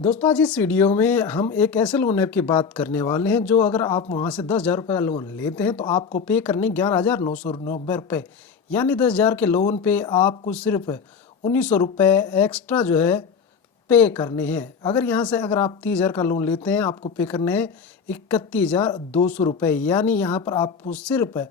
दोस्तों आज इस वीडियो में हम एक ऐसे लोन ऐप की बात करने वाले हैं जो अगर आप वहां से 10,000 रुपये का लोन लेते हैं तो आपको पे करने 11,990 रुपये, यानी 10,000 के लोन पे आपको सिर्फ 1,900 रुपये एक्स्ट्रा जो है पे करने हैं। अगर आप 30,000 का लोन लेते हैं आपको पे करने हैं 31,200 रुपये, यानी यहाँ पर आपको सिर्फ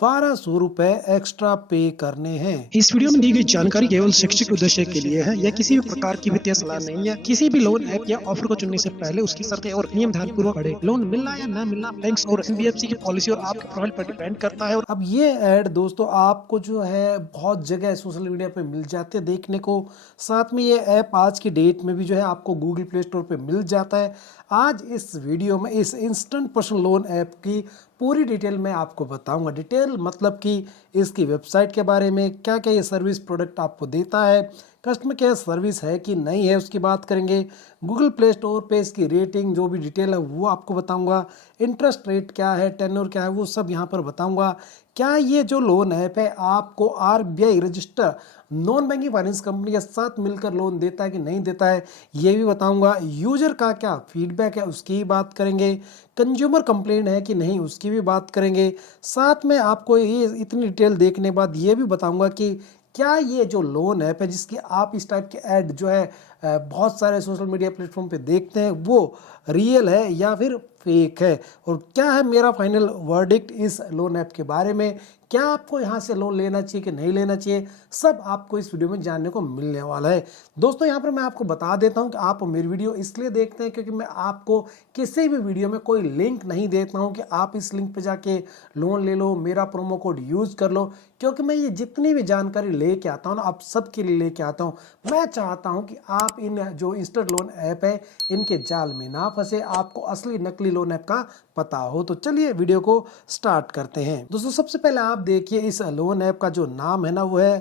1,200 रुपये एक्स्ट्रा पे करने हैं। इस वीडियो में दी गई जानकारी केवल शैक्षिक उद्देश्य के लिए है। यह किसी भी प्रकार की वित्तीय सलाह नहीं है। किसी भी लोन ऐप या ऑफर को चुनने से पहले उसकी शर्तें और नियम ध्यानपूर्वक पढ़ें। लोन मिलना या न मिलना बैंक्स और एनबीएफसी की पॉलिसी और आपके प्रोफाइल पर डिपेंड करता है। अब ये ऐड दोस्तों आपको जो है बहुत जगह सोशल मीडिया पे मिल जाते हैं देखने को। साथ में ये ऐप आज की डेट में भी जो है आपको गूगल प्ले स्टोर पे मिल जाता है। आज इस वीडियो में इस इंस्टेंट पर्सनल लोन ऐप की पूरी डिटेल मैं आपको बताऊंगा। डिटेल मतलब कि इसकी वेबसाइट के बारे में, क्या क्या ये सर्विस प्रोडक्ट आपको देता है, कस्टमर केयर सर्विस है कि नहीं है उसकी बात करेंगे, गूगल प्ले स्टोर पे इसकी रेटिंग जो भी डिटेल है वो आपको बताऊंगा, इंटरेस्ट रेट क्या है, टेन्योर क्या है वो सब यहाँ पर बताऊंगा। क्या ये जो लोन ऐप है आपको RBI register non banking finance company के साथ मिलकर लोन देता है कि नहीं देता है ये भी बताऊंगा। यूजर का क्या फीडबैक है उसकी भी बात करेंगे, कंज्यूमर कंप्लेंट है कि नहीं उसकी भी बात करेंगे। साथ में आपको ये इतनी डिटेल देखने के बाद ये भी बताऊंगा कि क्या ये जो लोन ऐप है जिसकी आप इस टाइप के ऐड जो है बहुत सारे सोशल मीडिया प्लेटफॉर्म पे देखते हैं वो रियल है या फिर फेक है, और क्या है मेरा फाइनल वर्डिक्ट इस लोन ऐप के बारे में, क्या आपको यहाँ से लोन लेना चाहिए कि नहीं लेना चाहिए, सब आपको इस वीडियो में जानने को मिलने वाला है। दोस्तों यहाँ पर मैं आपको बता देता हूँ कि आप मेरी वीडियो इसलिए देखते हैं क्योंकि मैं आपको किसी भी वीडियो में कोई लिंक नहीं देता हूँ कि आप इस लिंक पे जाके लोन ले लो, मेरा प्रोमो कोड यूज कर लो, क्योंकि मैं ये जितनी भी जानकारी लेके आता हूँ ना आप सबके लिए लेके आता हूँ। मैं चाहता हूँ कि आप इन जो इंस्टेंट लोन ऐप है इनके जाल में ना फंसे, आपको असली नकली लोन ऐप का पता हो। तो चलिए वीडियो को स्टार्ट करते हैं। दोस्तों सबसे पहले आप देखिए इस लोन ऐप का जो नाम है ना वो है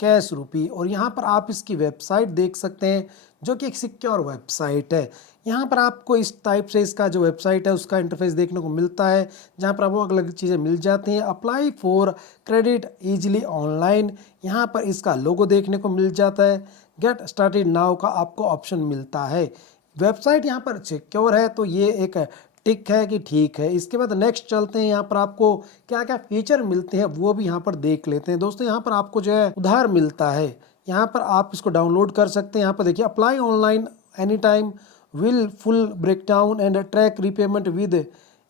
कैश रूपी, और यहाँ पर आप इसकी वेबसाइट देख सकते हैं जो कि एक सिक्योर वेबसाइट है। यहाँ पर आपको इस टाइप से इसका जो वेबसाइट है उसका इंटरफेस देखने को मिलता है जहाँ पर आपको अलग अलग चीज़ें मिल जाती हैं। Apply for credit easily online, यहाँ पर इसका लोगो देखने को मिल जाता है। गेट स्टार्टेड नाउ का आपको ऑप्शन मिलता है। वेबसाइट यहाँ पर सिक्योर है तो ये एक टिक है कि ठीक है। इसके बाद नेक्स्ट चलते हैं, यहाँ पर आपको क्या क्या फीचर मिलते हैं वो भी यहाँ पर देख लेते हैं। दोस्तों यहाँ पर आपको जो है उधार मिलता है, यहाँ पर आप इसको डाउनलोड कर सकते हैं। यहाँ पर देखिए apply online any time, will full breakdown and track repayment with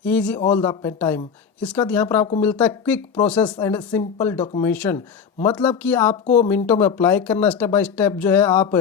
easy all the time. इसका यहाँ पर आपको मिलता है quick process and simple documentation, मतलब कि आपको मिनटों में अप्लाई करना, स्टेप बाय स्टेप जो है आप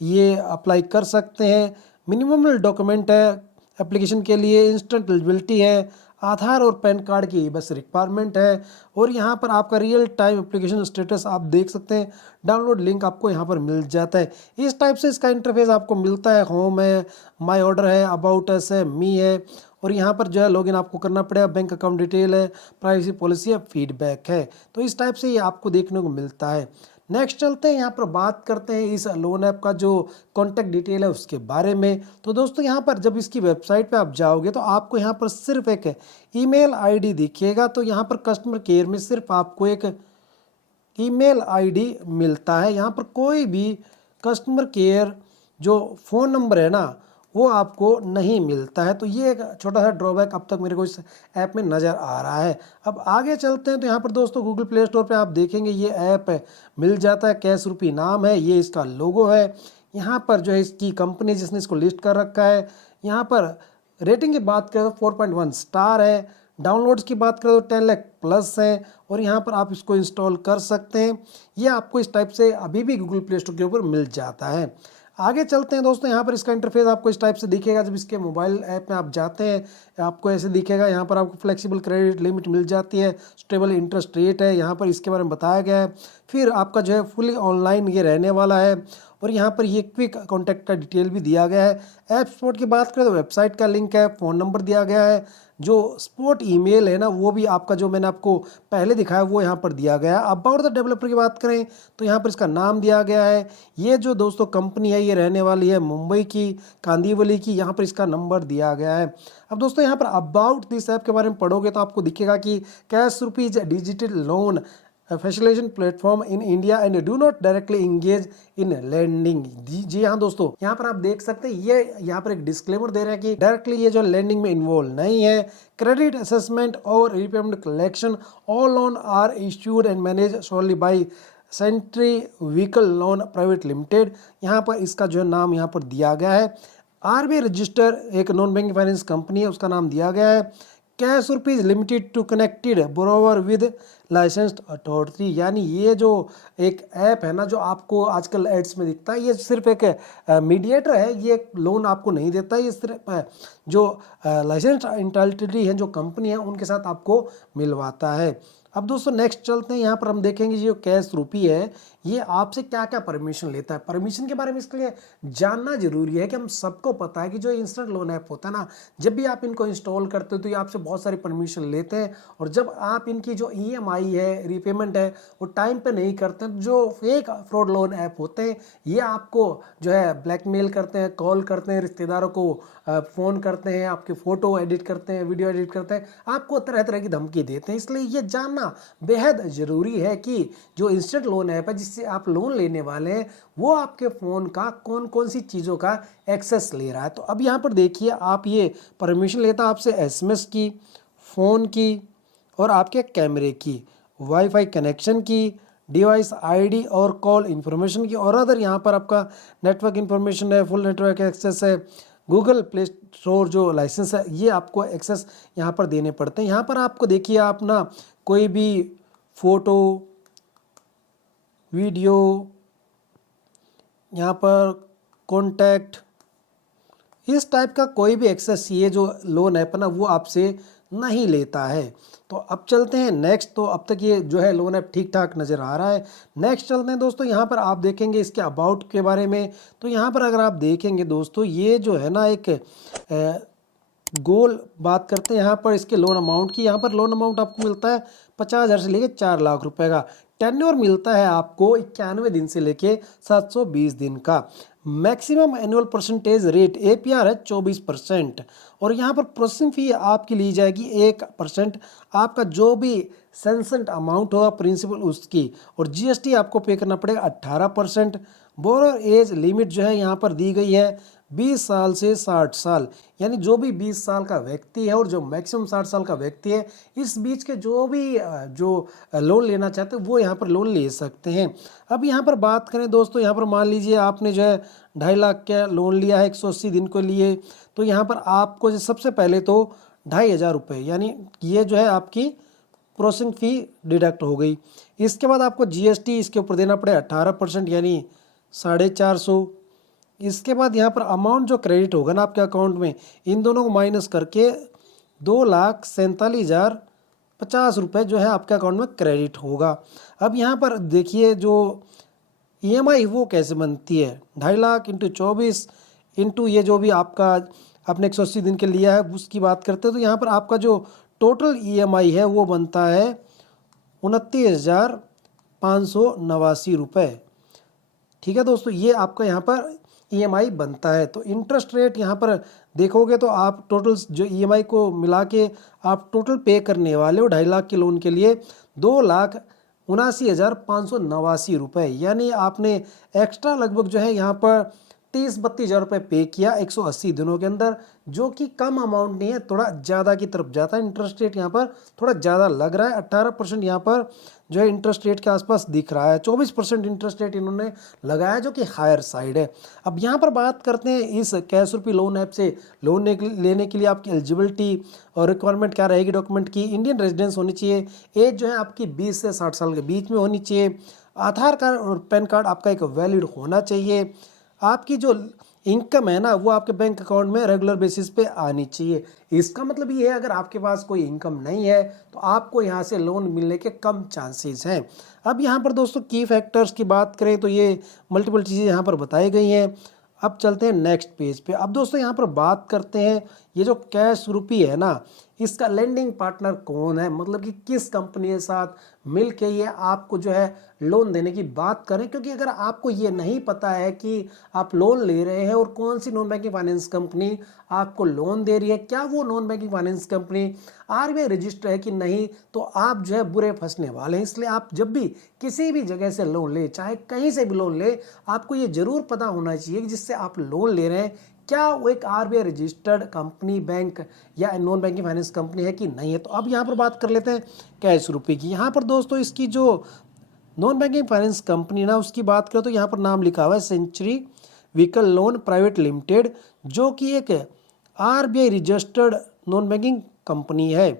ये अप्लाई कर सकते हैं। मिनिमम डॉक्यूमेंट है एप्लीकेशन के लिए, इंस्टेंट एलिजिबिलिटी है, आधार और पैन कार्ड की बस रिक्वायरमेंट है, और यहाँ पर आपका रियल टाइम एप्लीकेशन स्टेटस आप देख सकते हैं। डाउनलोड लिंक आपको यहाँ पर मिल जाता है। इस टाइप से इसका इंटरफेस आपको मिलता है। होम है, माय ऑर्डर है, अबाउट अस है, मी है, और यहाँ पर जो है लॉगिन आपको करना पड़ेगा, बैंक अकाउंट डिटेल है, प्राइवेसी पॉलिसी है, फीडबैक है। तो इस टाइप से ये आपको देखने को मिलता है। नेक्स्ट चलते हैं, यहाँ पर बात करते हैं इस लोन ऐप का जो कॉन्टैक्ट डिटेल है उसके बारे में। तो दोस्तों यहाँ पर जब इसकी वेबसाइट पे आप जाओगे तो आपको यहाँ पर सिर्फ एक ईमेल आईडी दिखिएगा। तो यहाँ पर कस्टमर केयर में सिर्फ आपको एक ईमेल आईडी मिलता है। यहाँ पर कोई भी कस्टमर केयर जो फ़ोन नंबर है ना वो आपको नहीं मिलता है। तो ये एक छोटा सा ड्रॉबैक अब तक मेरे को इस ऐप में नज़र आ रहा है। अब आगे चलते हैं तो यहाँ पर दोस्तों गूगल प्ले स्टोर पे आप देखेंगे ये ऐप मिल जाता है, कैश रूपी नाम है, ये इसका लोगो है। यहाँ पर जो है इसकी कंपनी जिसने इसको लिस्ट कर रखा है। यहाँ पर रेटिंग की बात करें तो 4.1 स्टार है। डाउनलोड्स की बात करें तो 10 लाख प्लस है, और यहाँ पर आप इसको इंस्टॉल कर सकते हैं। ये आपको इस टाइप से अभी भी गूगल प्ले स्टोर के ऊपर मिल जाता है। आगे चलते हैं दोस्तों, यहाँ पर इसका इंटरफेस आपको इस टाइप से दिखेगा। जब इसके मोबाइल ऐप में आप जाते हैं आपको ऐसे दिखेगा। यहाँ पर आपको फ्लेक्सिबल क्रेडिट लिमिट मिल जाती है, स्टेबल इंटरेस्ट रेट है, यहाँ पर इसके बारे में बताया गया है। फिर आपका जो है फुली ऑनलाइन ये रहने वाला है, और यहाँ पर ये क्विक कॉन्टैक्ट का डिटेल भी दिया गया है। ऐप सपोर्ट की बात करें तो वेबसाइट का लिंक है, फ़ोन नंबर दिया गया है, जो सपोर्ट ईमेल है ना वो भी आपका जो मैंने आपको पहले दिखाया वो यहाँ पर दिया गया है। अबाउट द डेवलपर की बात करें तो यहाँ पर इसका नाम दिया गया है। ये जो दोस्तों कंपनी है ये रहने वाली है मुंबई की, कांदीवली की, यहाँ पर इसका नंबर दिया गया है। अब दोस्तों यहाँ पर अबाउट दिस ऐप के बारे में पढ़ोगे तो आपको दिखेगा कि cash rupees digital loan facilitation platform in India and do not directly engage in lending. जी हाँ दोस्तों, यहाँ पर आप देख सकते हैं ये यहाँ पर एक डिस्क्लेमर दे रहे हैं कि डायरेक्टली ये जो लैंडिंग में इन्वॉल्व नहीं है। क्रेडिट असेसमेंट और repayment collection all loan are issued and manage solely by Sentry vehicle loan private limited. यहाँ पर इसका जो नाम यहाँ पर दिया गया है। आरबीआई रजिस्टर एक नॉन बैंकिंग फाइनेंस कंपनी है, उसका नाम दिया गया है। Cash rupees limited to connected borrower with licensed authority. यानी ये जो एक ऐप है ना जो आपको आजकल एड्स में दिखता है, ये सिर्फ एक मीडिएटर है, ये लोन आपको नहीं देता। ये सिर्फ जो लाइसेंस्ड अथॉरिटी है जो कंपनी है उनके साथ आपको मिलवाता है। अब दोस्तों नेक्स्ट चलते हैं, यहाँ पर हम देखेंगे जो कैश रुपी है ये आपसे क्या क्या परमिशन लेता है। परमिशन के बारे में इसके लिए जानना जरूरी है कि हम सबको पता है कि जो इंस्टेंट लोन ऐप होता है ना, जब भी आप इनको इंस्टॉल करते हो तो ये आपसे बहुत सारी परमिशन लेते हैं, और जब आप इनकी जो ईएमआई है, रीपेमेंट है, वो टाइम पे नहीं करते, जो फेक फ्रॉड लोन ऐप होते हैं ये आपको जो है ब्लैकमेल करते हैं, कॉल करते हैं, रिश्तेदारों को फ़ोन करते हैं, आपके फ़ोटो एडिट करते हैं, वीडियो एडिट करते हैं, आपको तरह तरह की धमकी देते हैं। इसलिए ये जानना बेहद ज़रूरी है कि जो इंस्टेंट लोन ऐप है जिससे आप लोन लेने वाले हैं वो आपके फ़ोन का कौन कौन सी चीज़ों का एक्सेस ले रहा है। तो अब यहाँ पर देखिए, आप ये परमिशन लेता है आपसे एसएमएस की, फ़ोन की, और आपके कैमरे की, वाईफाई कनेक्शन की, डिवाइस आईडी और कॉल इन्फॉर्मेशन की, और अदर यहाँ पर आपका नेटवर्क इन्फॉर्मेशन है, फुल नेटवर्क एक्सेस है, गूगल प्ले स्टोर जो लाइसेंस है, ये आपको एक्सेस यहाँ पर देने पड़ते हैं। यहाँ पर आपको देखिए, आप ना कोई भी फ़ोटो, वीडियो, यहाँ पर कॉन्टैक्ट, इस टाइप का कोई भी एक्सेस ये जो लोन ऐप है ना वो आपसे नहीं लेता है। तो अब चलते हैं नेक्स्ट। तो अब तक ये जो है लोन ऐप ठीक ठाक नज़र आ रहा है। नेक्स्ट चलते हैं दोस्तों, यहाँ पर आप देखेंगे इसके अबाउट के बारे में। तो यहाँ पर अगर आप देखेंगे दोस्तों, ये जो है ना एक गोल बात करते हैं यहाँ पर इसके लोन अमाउंट की। यहाँ पर लोन अमाउंट आपको मिलता है 50,000 से लेके 4 लाख रुपए का। टेन्योर मिलता है आपको 91 दिन से लेके 720 दिन का। Maximum annual percentage rate APR है 24%, और यहाँ पर प्रोसेसिंग फ़ी आपकी ली जाएगी 1%। आपका जो भी सेंसेंट अमाउंट होगा प्रिंसिपल उसकी, और जीएसटी आपको पे करना पड़ेगा 18%। बोरोर एज लिमिट जो है यहाँ पर दी गई है 20 साल से 60 साल, यानी जो भी 20 साल का व्यक्ति है और जो मैक्सिमम 60 साल का व्यक्ति है, इस बीच के जो भी जो लोन लेना चाहते हैं वो यहाँ पर लोन ले सकते हैं। अब यहाँ पर बात करें दोस्तों, यहाँ पर मान लीजिए आपने जो है 2.5 लाख का लोन लिया है 180 दिन को लिए, तो यहाँ पर आपको जो सबसे पहले तो 2,500 रुपये, यानी ये जो है आपकी प्रोसेसिंग फ़ी डिडक्ट हो गई। इसके बाद आपको जीएसटी इसके ऊपर देना पड़े 18%, यानी 450। इसके बाद यहाँ पर अमाउंट जो क्रेडिट होगा ना आपके अकाउंट में, इन दोनों को माइनस करके 2,47,050 रुपये जो है आपके अकाउंट में क्रेडिट होगा। अब यहाँ पर देखिए जो ईएमआई वो कैसे बनती है, 2.5 लाख इंटू 24 इंटू ये जो भी आपका आपने 180 दिन के लिया है उसकी बात करते हैं, तो यहाँ पर आपका जो टोटल ईएमआई है वो बनता है 29,589 रुपये। ठीक है दोस्तों, ये आपका यहाँ पर ईएमआई बनता है। तो इंटरेस्ट रेट यहाँ पर देखोगे तो आप टोटल जो ईएमआई को मिला के आप टोटल पे करने वाले हो 2.5 लाख के लोन के लिए 2,79,589 रुपये, यानी आपने एक्स्ट्रा लगभग जो है यहाँ पर 30-32 हज़ार रुपये पे किया 180 दिनों के अंदर, जो कि कम अमाउंट नहीं है, थोड़ा ज़्यादा की तरफ जाता है। इंटरेस्ट रेट यहाँ पर थोड़ा ज़्यादा लग रहा है, 18% यहाँ पर जो है इंटरेस्ट रेट के आसपास दिख रहा है। 24% इंटरेस्ट रेट इन्होंने लगाया जो कि हायर साइड है। अब यहाँ पर बात करते हैं इस कैश रुपी लोन ऐप से लोन लेने के लिए आपकी एलिजिबिलिटी और रिक्वायरमेंट क्या रहेगी डॉक्यूमेंट की। इंडियन रेजिडेंस होनी चाहिए, एज जो है आपकी 20 से 60 साल के बीच में होनी चाहिए, आधार कार्ड और पैन कार्ड आपका एक वैलिड होना चाहिए, आपकी जो इनकम है ना वो आपके बैंक अकाउंट में रेगुलर बेसिस पे आनी चाहिए। इसका मतलब ये है अगर आपके पास कोई इनकम नहीं है तो आपको यहाँ से लोन मिलने के कम चांसेस हैं। अब यहाँ पर दोस्तों की फैक्टर्स की बात करें तो ये मल्टीपल चीज़ें यहाँ पर बताई गई हैं। अब चलते हैं नेक्स्ट पेज पे। अब दोस्तों यहाँ पर बात करते हैं ये जो कैश रुपी है ना, इसका लेंडिंग पार्टनर कौन है, मतलब कि किस कंपनी के साथ मिल के ये आपको जो है लोन देने की बात करें। क्योंकि अगर आपको ये नहीं पता है कि आप लोन ले रहे हैं और कौन सी नॉन बैंकिंग फाइनेंस कंपनी आपको लोन दे रही है, क्या वो non banking finance company RBI register है कि नहीं, तो आप जो है बुरे फंसने वाले हैं। इसलिए आप जब भी किसी भी जगह से लोन ले, चाहे कहीं से भी लोन ले, आपको ये जरूर पता होना चाहिए कि जिससे आप लोन ले रहे हैं क्या वो एक आरबीआई रजिस्टर्ड कंपनी, बैंक या नॉन बैंकिंग फाइनेंस कंपनी है कि नहीं है। तो अब यहाँ पर बात कर लेते हैं कैश रुपये की। यहाँ पर दोस्तों इसकी जो नॉन बैंकिंग फाइनेंस कंपनी ना, उसकी बात करें तो यहाँ पर नाम लिखा हुआ है century vehicle loan private limited, जो कि एक RBI registered non banking company है।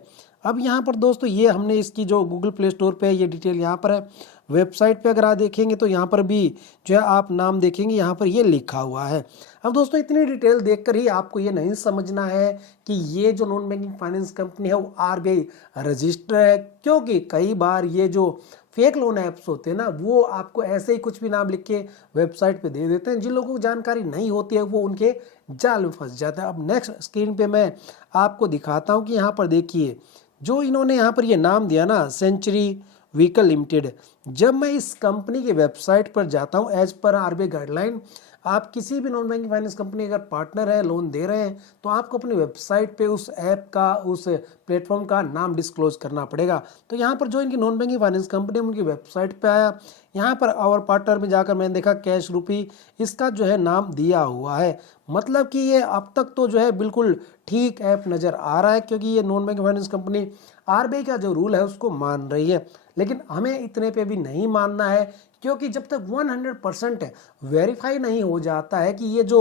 अब यहाँ पर दोस्तों ये हमने इसकी जो गूगल प्ले स्टोर पे है, ये डिटेल यहाँ पर है। वेबसाइट पे अगर आप देखेंगे तो यहाँ पर भी जो है आप नाम देखेंगे, यहाँ पर ये लिखा हुआ है। अब दोस्तों इतनी डिटेल देखकर ही आपको ये नहीं समझना है कि ये जो नॉन बैंकिंग फाइनेंस कंपनी है वो आरबीआई रजिस्टर है, क्योंकि कई बार ये जो फेक लोन ऐप्स होते हैं ना, वो आपको ऐसे ही कुछ भी नाम लिख के वेबसाइट पे दे देते हैं। जिन लोगों को जानकारी नहीं होती है वो उनके जाल में फंस जाता है। अब नेक्स्ट स्क्रीन पे मैं आपको दिखाता हूँ कि यहाँ पर देखिए जो इन्होंने यहाँ पर ये नाम दिया ना, सेंचुरी व्हीकल लिमिटेड। जब मैं इस कंपनी की वेबसाइट पर जाता हूँ, एज पर आरबीआई गाइडलाइन, आप किसी भी नॉन बैंकिंग फाइनेंस कंपनी अगर पार्टनर है, लोन दे रहे हैं, तो आपको अपनी वेबसाइट पे उस ऐप का, उस प्लेटफॉर्म का नाम डिस्क्लोज करना पड़ेगा। तो यहाँ पर जो इनकी नॉन बैंकिंग फाइनेंस कंपनी है उनकी वेबसाइट पे आया, यहाँ पर और पार्टनर में जाकर मैंने देखा कैश रुपी इसका जो है नाम दिया हुआ है। मतलब कि ये अब तक तो जो है बिल्कुल ठीक ऐप नज़र आ रहा है, क्योंकि ये non banking finance company RBI का जो रूल है उसको मान रही है। लेकिन हमें इतने पे भी नहीं मानना है, क्योंकि जब तक 100% वेरीफाई नहीं हो जाता है कि ये जो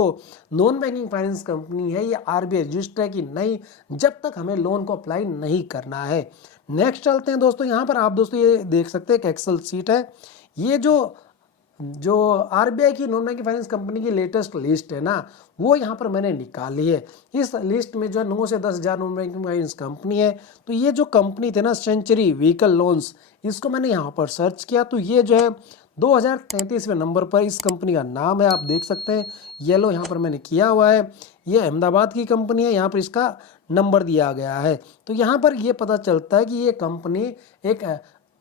नॉन बैंकिंग फाइनेंस कंपनी है ये आरबीआई रजिस्टर है कि नहीं, जब तक हमें लोन को अप्लाई नहीं करना है। नेक्स्ट चलते हैं दोस्तों। यहाँ पर आप दोस्तों ये देख सकते हैं एक एक्सेल सीट है। ये जो आरबीआई की नॉन बैंकिंग फाइनेंस कंपनी की लेटेस्ट लिस्ट है ना, वो यहाँ पर मैंने निकाली है। इस लिस्ट में जो है 9 से 10 हज़ार नॉन बैंकिंग फाइनेंस कंपनी है। तो ये जो कंपनी थे ना, सेंचुरी व्हीकल लोन्स, इसको मैंने यहाँ पर सर्च किया तो ये जो है 2033वें नंबर पर इस कंपनी का नाम है। आप देख सकते हैं येलो यहाँ पर मैंने किया हुआ है। ये अहमदाबाद की कंपनी है, यहाँ पर इसका नंबर दिया गया है। तो यहाँ पर ये पता चलता है कि ये कंपनी एक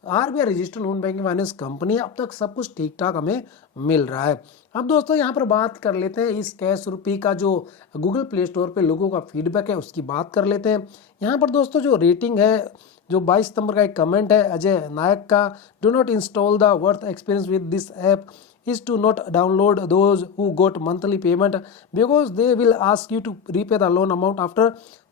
RBI registered non banking finance company. अब तक सब कुछ ठीक ठाक हमें मिल रहा है। अब दोस्तों यहाँ पर बात कर लेते हैं इस कैश रुपी का जो गूगल प्ले स्टोर पे लोगों का फीडबैक है उसकी बात कर लेते हैं। यहाँ पर दोस्तों जो रेटिंग है, जो 22 सितंबर का एक कमेंट है अजय नायक का, do not install the worth experience with this app is to not download those who got monthly payment because they will ask you to repay the loan amount after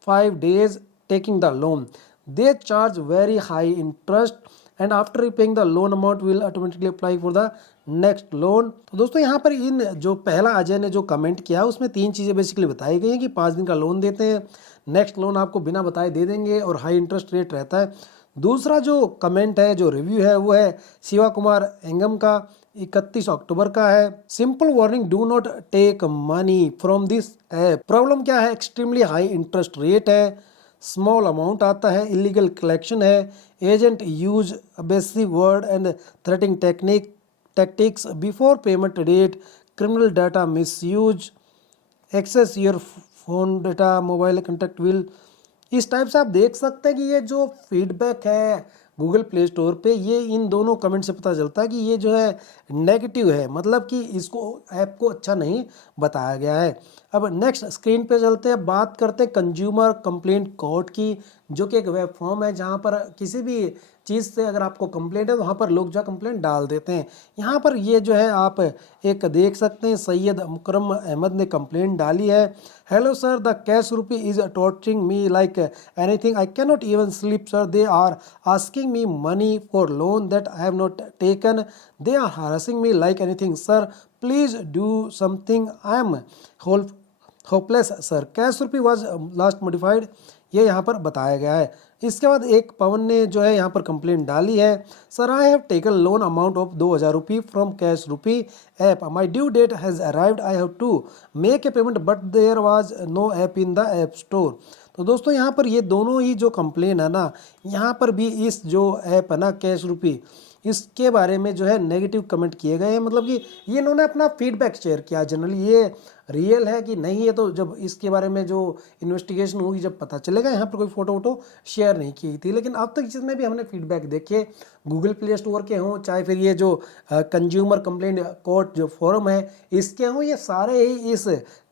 5 days taking the loan. They charge very high interest and after repaying the loan amount will automatically apply for the next loan. तो दोस्तों यहाँ पर इन जो पहला अजय ने जो comment किया उसमें 3 चीज़ें बेसिकली बताई गई हैं कि 5 दिन का लोन देते हैं, नेक्स्ट लोन आपको बिना बताए दे देंगे और हाई इंटरेस्ट रेट रहता है। दूसरा जो कमेंट है, जो रिव्यू है, वो है शिवा कुमार एंगम का, 31 अक्टूबर का है। Simple warning, do not take money from this app. Problem क्या है, एक्सट्रीमली हाई इंटरेस्ट रेट है, स्मॉल अमाउंट आता है, इलीगल कलेक्शन है, agent use abusive word and threatening tactics before payment date, criminal data misuse, access your phone data, mobile contact will। इस type से आप देख सकते हैं कि ये जो फीडबैक है गूगल प्ले स्टोर पे, ये इन दोनों कमेंट से पता चलता है कि ये जो है नेगेटिव है, मतलब कि इसको ऐप को अच्छा नहीं बताया गया है। अब नेक्स्ट स्क्रीन पे चलते हैं, बात करते हैं कंज्यूमर कंप्लेंट कोर्ट की, जो कि एक वेब फॉर्म है जहां पर किसी भी चीज़ से अगर आपको कंप्लेंट है तो वहाँ पर लोग जो कंप्लेंट डाल देते हैं। यहाँ पर ये जो है आप एक देख सकते हैं, सैयद मुकरम अहमद ने कंप्लेंट डाली है। Hello sir, the cash rupee is torturing me like anything, I can not even sleep sir, they are asking me money for loan that I have not taken, they are harassing me like anything sir, please do something, I am hopeless sir, cash rupee was last modified, ये यहाँ पर बताया गया है। इसके बाद एक पवन ने जो है यहाँ पर कंप्लेंट डाली है, sir I have taken loan amount of 2000 rupee from cash rupee app, my due date has arrived, I have to make a payment but there was no app in the app store. तो दोस्तों यहाँ पर ये दोनों ही जो complain है ना, यहाँ पर भी इस जो ऐप है ना कैश रुपी, इसके बारे में जो है नेगेटिव कमेंट किए गए हैं। मतलब कि ये इन्होंने अपना फीडबैक शेयर किया। जनरली ये रियल है कि नहीं है, तो जब इसके बारे में जो इन्वेस्टिगेशन होगी जब पता चलेगा। यहाँ पर कोई फ़ोटो वोटो शेयर नहीं की थी, लेकिन अब तक जितने भी हमने फीडबैक देखे, गूगल प्ले स्टोर के हों चाहे फिर ये जो कंज्यूमर कंप्लेंट कोर्ट जो फोरम है इसके हों, ये सारे ही इस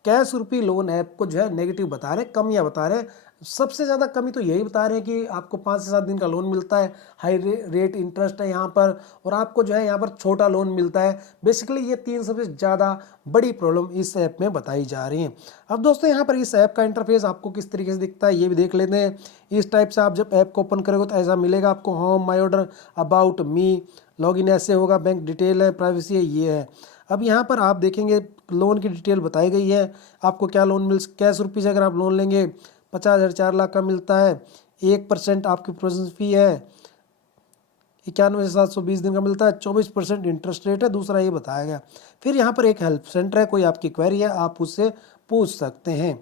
कैश रुपी लोन ऐप को जो है नेगेटिव बता रहे हैं, कमियां बता रहे हैं। सबसे ज़्यादा कमी तो यही बता रहे हैं कि आपको 5 से 7 दिन का लोन मिलता है, हाई रेट इंटरेस्ट है यहाँ पर, और आपको जो है यहाँ पर छोटा लोन मिलता है। बेसिकली ये 3 सबसे ज़्यादा बड़ी प्रॉब्लम इस ऐप में बताई जा रही हैं। अब दोस्तों यहाँ पर इस ऐप का इंटरफेस आपको किस तरीके से दिखता है ये भी देख लेते हैं। इस टाइप से आप जब ऐप को ओपन करोगे तो ऐसा मिलेगा आपको, home, my order, about me, login ऐसे होगा, बैंक डिटेल है, प्राइवेसी है, ये है। अब यहाँ पर आप देखेंगे लोन की डिटेल बताई गई है, आपको क्या लोन मिल, कैश रुपीज़ अगर आप लोन लेंगे 50,000 4 लाख का मिलता है, 1% आपकी प्रोसेसिंग फ़ी है, 91 से 720 दिन का मिलता है, 24% इंटरेस्ट रेट है, दूसरा ये बताया गया। फिर यहाँ पर एक हेल्प सेंटर है, कोई आपकी क्वेरी है आप उससे पूछ सकते हैं।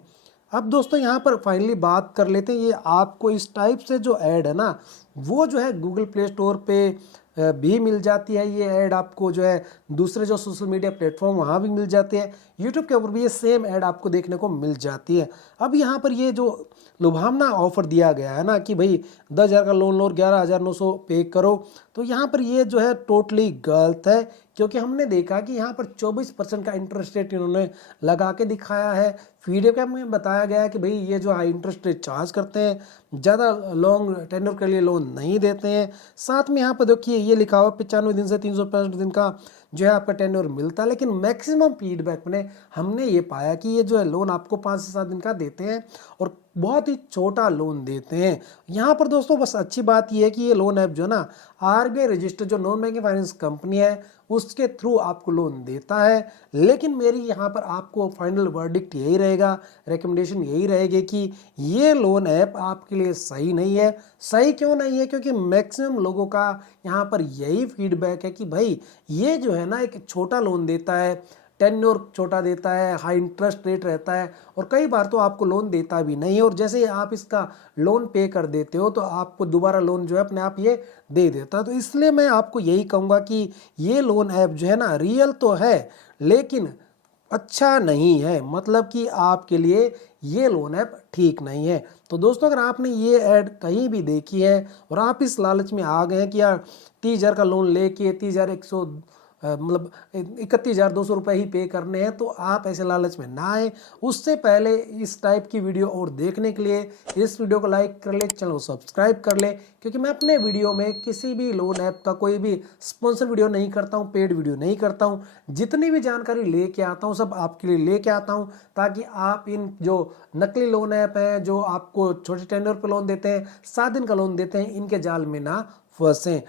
अब दोस्तों यहाँ पर फाइनली बात कर लेते हैं, ये आपको इस टाइप से जो ऐड है ना वो जो है गूगल प्ले स्टोर पे भी मिल जाती है। ये ऐड आपको जो है दूसरे जो सोशल मीडिया प्लेटफॉर्म वहाँ भी मिल जाते हैं, यूट्यूब के ऊपर भी ये सेम ऐड आपको देखने को मिल जाती है। अब यहाँ पर ये जो लुभावना ऑफर दिया गया है ना कि भाई 10,000 का लोन लो और 11,900 पे करो, तो यहाँ पर ये जो है टोटली गलत है, क्योंकि हमने देखा कि यहाँ पर 24% का इंटरेस्ट रेट इन्होंने लगा के दिखाया है। फीडबैक में बताया गया है कि भाई ये जो हाई इंटरेस्ट रेट चार्ज करते हैं, ज़्यादा लॉन्ग टेन्योर के लिए लोन नहीं देते हैं। साथ में यहाँ पर देखिए ये लिखा हुआ 95 दिन से 365 दिन का जो है आपका टेन्योर मिलता है, लेकिन मैक्सिमम फीडबैक में हमने ये पाया कि ये जो है लोन आपको 5 से 7 दिन का देते हैं और बहुत ही छोटा लोन देते हैं। यहाँ पर दोस्तों बस अच्छी बात यह है कि ये लोन ऐप जो है ना RBI रजिस्टर्ड जो नॉन बैंकिंग फाइनेंस कंपनी है उसके थ्रू आपको लोन देता है। लेकिन मेरी यहाँ पर आपको फाइनल वर्डिक्ट यही रहेगा, रिकमेंडेशन यही रहेगी कि ये लोन ऐप आपके लिए सही नहीं है। सही क्यों नहीं है? क्योंकि मैक्सिमम लोगों का यहाँ पर यही फीडबैक है कि भाई ये जो है ना एक छोटा लोन देता है, टेन्योर छोटा देता है, हाई इंटरेस्ट रेट रहता है और कई बार तो आपको लोन देता भी नहीं है, और जैसे ही आप इसका लोन पे कर देते हो तो आपको दोबारा लोन जो है अपने आप ये दे देता है। तो इसलिए मैं आपको यही कहूँगा कि ये लोन ऐप जो है ना रियल तो है लेकिन अच्छा नहीं है, मतलब कि आपके लिए ये लोन ऐप ठीक नहीं है। तो दोस्तों अगर आपने ये ऐड कहीं भी देखी है और आप इस लालच में आ गए हैं कि यार 30,000 का लोन लेके 30,100 मतलब 31,200 रुपये ही पे करने हैं, तो आप ऐसे लालच में ना आए। उससे पहले इस टाइप की वीडियो और देखने के लिए इस वीडियो को लाइक कर ले, चैनल को सब्सक्राइब कर ले, क्योंकि मैं अपने वीडियो में किसी भी लोन ऐप का कोई भी स्पॉन्सर वीडियो नहीं करता हूँ, पेड वीडियो नहीं करता हूँ। जितनी भी जानकारी लेके आता हूँ सब आपके लिए लेके आता हूँ, ताकि आप इन जो नकली लोन ऐप हैं जो आपको छोटे टेन्योर पे लोन देते हैं, 7 दिन का लोन देते हैं, इनके जाल में ना फंसें।